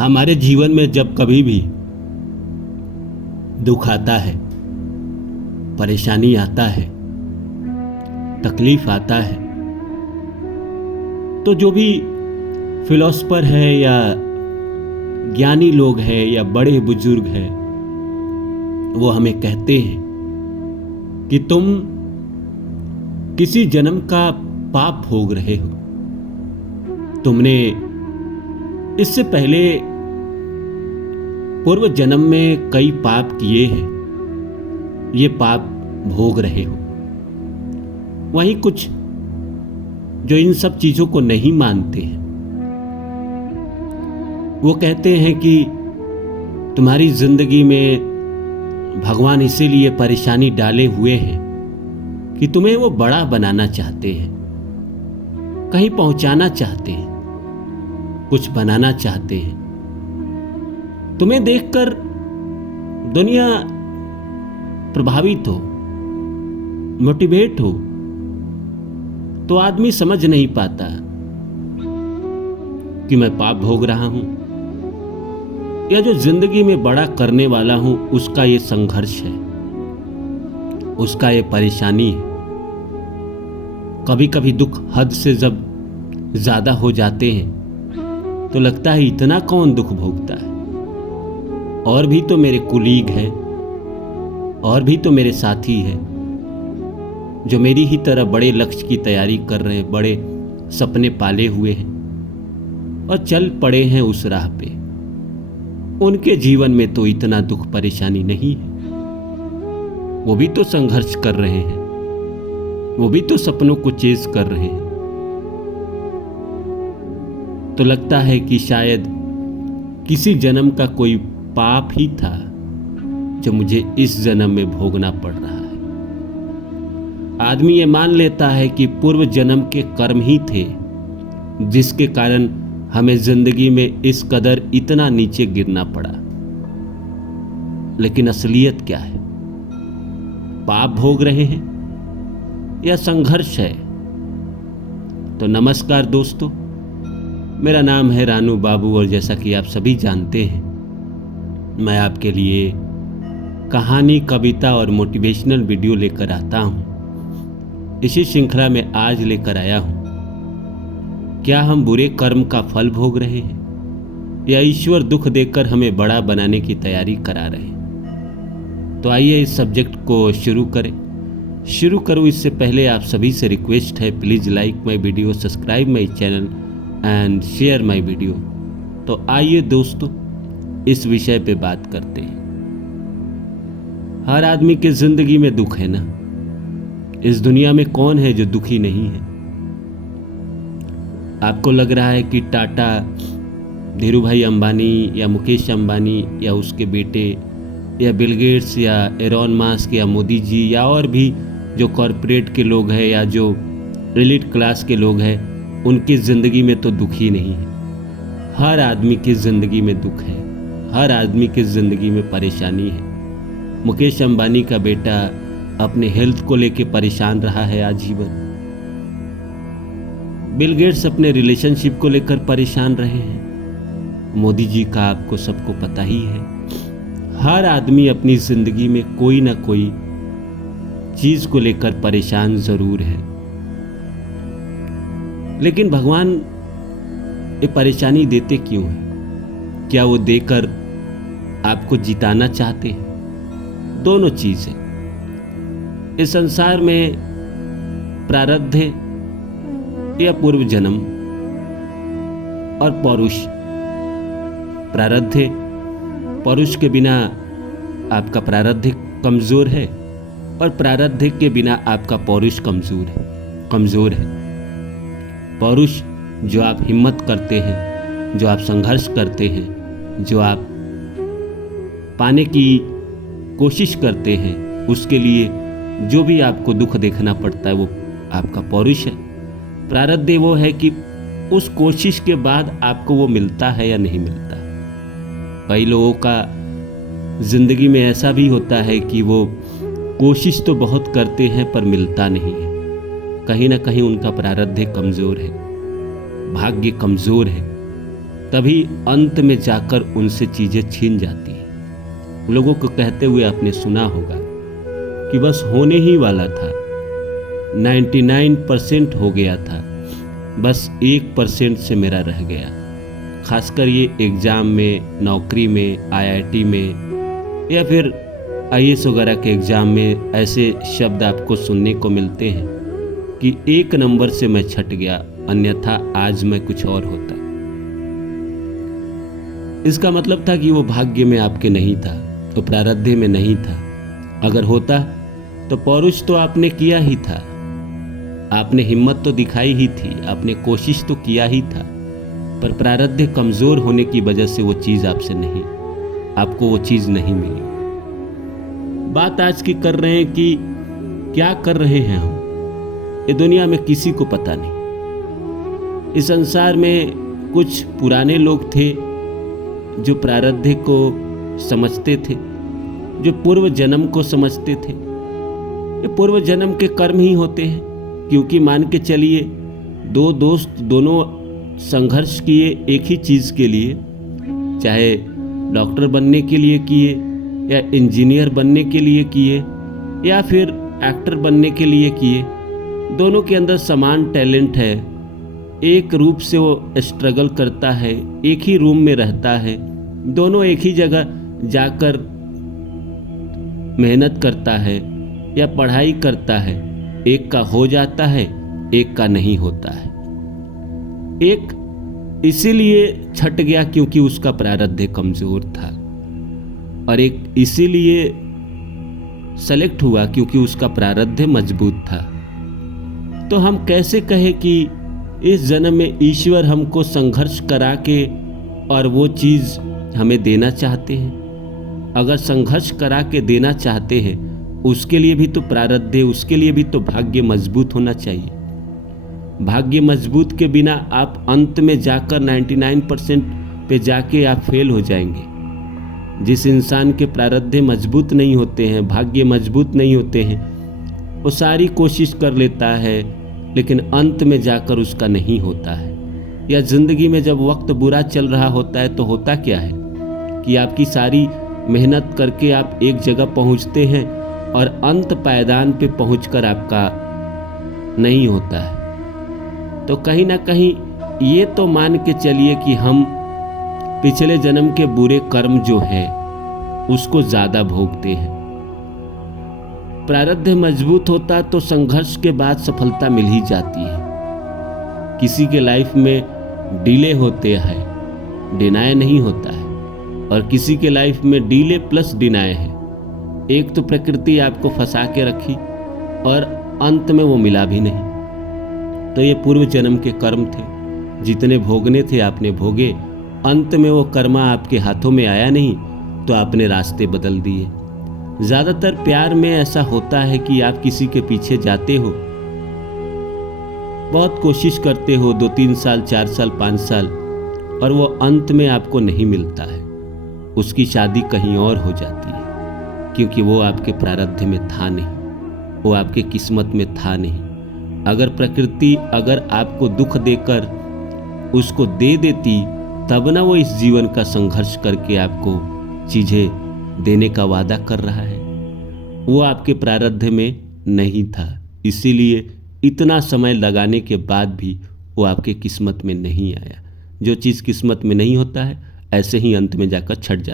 हमारे जीवन में जब कभी भी दुख आता है, परेशानी आता है, तकलीफ आता है, तो जो भी फिलोसफर है या ज्ञानी लोग हैं या बड़े बुजुर्ग हैं, वो हमें कहते हैं कि तुम किसी जन्म का पाप भोग रहे हो। तुमने इससे पहले पूर्व जन्म में कई पाप किए हैं, ये पाप भोग रहे हो। वहीं कुछ जो इन सब चीजों को नहीं मानते हैं, वो कहते हैं कि तुम्हारी जिंदगी में भगवान इसीलिए परेशानी डाले हुए हैं कि तुम्हें वो बड़ा बनाना चाहते हैं, कहीं पहुंचाना चाहते हैं, कुछ बनाना चाहते हैं। तुम्हें देखकर दुनिया प्रभावित हो, मोटिवेट हो, तो आदमी समझ नहीं पाता कि मैं पाप भोग रहा हूं या जो जिंदगी में बड़ा करने वाला हूं उसका ये संघर्ष है, उसका ये परेशानी है। कभी कभी दुख हद से जब ज्यादा हो जाते हैं तो लगता है इतना कौन दुख भोगता है, और भी तो मेरे कुलीग हैं, और भी तो मेरे साथी हैं जो मेरी ही तरह बड़े लक्ष्य की तैयारी कर रहे हैं, बड़े सपने पाले हुए हैं और चल पड़े हैं उस राह पे। उनके जीवन में तो इतना दुख परेशानी नहीं है, वो भी तो संघर्ष कर रहे हैं, वो भी तो सपनों को चेज कर रहे हैं। तो लगता है कि शायद किसी जन्म का कोई पाप ही था जो मुझे इस जन्म में भोगना पड़ रहा है। आदमी ये मान लेता है कि पूर्व जन्म के कर्म ही थे जिसके कारण हमें जिंदगी में इस कदर इतना नीचे गिरना पड़ा। लेकिन असलियत क्या है? पाप भोग रहे हैं या संघर्ष है? तो नमस्कार दोस्तों, मेरा नाम है रानू बाबू और जैसा कि आप सभी जानते हैं, मैं आपके लिए कहानी, कविता और मोटिवेशनल वीडियो लेकर आता हूं। इसी श्रृंखला में आज लेकर आया हूं, क्या हम बुरे कर्म का फल भोग रहे हैं या ईश्वर दुख देकर हमें बड़ा बनाने की तैयारी करा रहे हैं? तो आइए इस सब्जेक्ट को शुरू करूं इससे पहले आप सभी से रिक्वेस्ट है, please like my video, subscribe my channel and share my video. तो आइए दोस्तों इस विषय पे बात करते हैं। हर आदमी के जिंदगी में दुख है ना। इस दुनिया में कौन है जो दुखी नहीं है? आपको लग रहा है कि टाटा, धीरू भाई अंबानी या मुकेश अंबानी या उसके बेटे या बिल गेट्स या एरॉन मास्क या मोदी जी या और भी जो कॉरपोरेट के लोग हैं या जो एलिट क्लास के लोग हैं, उनकी ज़िंदगी में तो दुख ही नहीं है। हर आदमी की ज़िंदगी में दुख है, हर आदमी की ज़िंदगी में परेशानी है। मुकेश अंबानी का बेटा अपने हेल्थ को लेके परेशान रहा है आजीवन। बिल गेट्स अपने रिलेशनशिप को लेकर परेशान रहे हैं। मोदी जी का आपको सबको पता ही है। हर आदमी अपनी ज़िंदगी में कोई ना कोई चीज़ को लेकर परेशान ज़रूर है। लेकिन भगवान ये परेशानी देते क्यों हैं? क्या वो देकर आपको जिताना चाहते हैं? दोनों चीज है। इस संसार में प्रारब्ध है या पूर्व जन्म और पौरुष। प्रारब्ध है, पौरुष के बिना आपका प्रारब्ध कमजोर है और प्रारब्ध के बिना आपका पौरुष कमजोर है। पौरुष जो आप हिम्मत करते हैं, जो आप संघर्ष करते हैं, जो आप पाने की कोशिश करते हैं, उसके लिए जो भी आपको दुख देखना पड़ता है वो आपका पौरुष है। प्रारब्ध वो है कि उस कोशिश के बाद आपको वो मिलता है या नहीं मिलता। कई लोगों का जिंदगी में ऐसा भी होता है कि वो कोशिश तो बहुत करते हैं पर मिलता नहीं है। कहीं ना कहीं उनका प्रारब्ध कमजोर है, भाग्य कमजोर है। तभी अंत में जाकर उनसे चीज़ें छीन जाती हैं। लोगों को कहते हुए आपने सुना होगा कि बस होने ही वाला था, 99% हो गया था, बस 1% से मेरा रह गया। खासकर ये एग्ज़ाम में, नौकरी में, IIT में या फिर IAS वगैरह के एग्ज़ाम में ऐसे शब्द आपको सुनने को मिलते हैं कि 1 नंबर से मैं छट गया, अन्यथा आज मैं कुछ और होता। इसका मतलब था कि वो भाग्य में आपके नहीं था, वो प्रारब्ध में नहीं था। अगर होता तो पौरुष तो आपने किया ही था, आपने हिम्मत तो दिखाई ही थी, आपने कोशिश तो किया ही था, पर प्रारब्ध कमज़ोर होने की वजह से वो चीज़ आपसे नहीं, आपको वो चीज़ नहीं मिली। बात आज की कर रहे हैं कि क्या कर रहे हैं हम, ये दुनिया में किसी को पता नहीं। इस संसार में कुछ पुराने लोग थे जो प्रारब्ध को समझते थे, जो पूर्व जन्म को समझते थे। ये पूर्व जन्म के कर्म ही होते हैं, क्योंकि मान के चलिए 2 दोस्त दोनों संघर्ष किए एक ही चीज़ के लिए, चाहे डॉक्टर बनने के लिए किए या इंजीनियर बनने के लिए किए या फिर एक्टर बनने के लिए किए। दोनों के अंदर समान टैलेंट है, एक रूप से वो स्ट्रगल करता है, एक ही रूम में रहता है, दोनों एक ही जगह जाकर मेहनत करता है या पढ़ाई करता है। एक का हो जाता है, एक का नहीं होता है। एक इसीलिए छट गया क्योंकि उसका प्रारब्ध कमज़ोर था, और एक इसीलिए सेलेक्ट हुआ क्योंकि उसका प्रारब्ध मजबूत था। तो हम कैसे कहें कि इस जन्म में ईश्वर हमको संघर्ष करा के और वो चीज़ हमें देना चाहते हैं? अगर संघर्ष करा के देना चाहते हैं, उसके लिए भी तो प्रारब्ध, उसके लिए भी तो भाग्य मजबूत होना चाहिए। भाग्य मजबूत के बिना आप अंत में जाकर 99% पे जाके आप फेल हो जाएंगे। जिस इंसान के प्रारब्ध मजबूत नहीं होते हैं, भाग्य मजबूत नहीं होते हैं, वो सारी कोशिश कर लेता है लेकिन अंत में जाकर उसका नहीं होता है। या ज़िंदगी में जब वक्त बुरा चल रहा होता है तो होता क्या है कि आपकी सारी मेहनत करके आप एक जगह पहुंचते हैं और अंत पायदान पे पहुंचकर आपका नहीं होता है। तो कहीं ना कहीं ये तो मान के चलिए कि हम पिछले जन्म के बुरे कर्म जो है उसको ज़्यादा भोगते हैं। प्रारब्ध मजबूत होता तो संघर्ष के बाद सफलता मिल ही जाती है। किसी के लाइफ में डिले होते हैं, डिनाय नहीं होता है, और किसी के लाइफ में डिले प्लस डिनाय है। एक तो प्रकृति आपको फंसा के रखी और अंत में वो मिला भी नहीं। तो ये पूर्व जन्म के कर्म थे, जितने भोगने थे आपने भोगे, अंत में वो कर्मा आपके हाथों में आया नहीं तो आपने रास्ते बदल दिए। ज़्यादातर प्यार में ऐसा होता है कि आप किसी के पीछे जाते हो, बहुत कोशिश करते हो, 2-3 साल, 4 साल, 5 साल, और वो अंत में आपको नहीं मिलता है। उसकी शादी कहीं और हो जाती है, क्योंकि वो आपके प्रारब्ध में था नहीं, वो आपके किस्मत में था नहीं। अगर प्रकृति अगर आपको दुख देकर उसको दे देती, तब ना वो इस जीवन का संघर्ष करके आपको चीज़ें देने का वादा कर रहा है। वो आपके प्रारब्ध में नहीं था, इसीलिए इतना समय लगाने के बाद भी वो आपके किस्मत में नहीं आया। जो चीज़ किस्मत में नहीं होता है, ऐसे ही अंत में जाकर छट जाता है।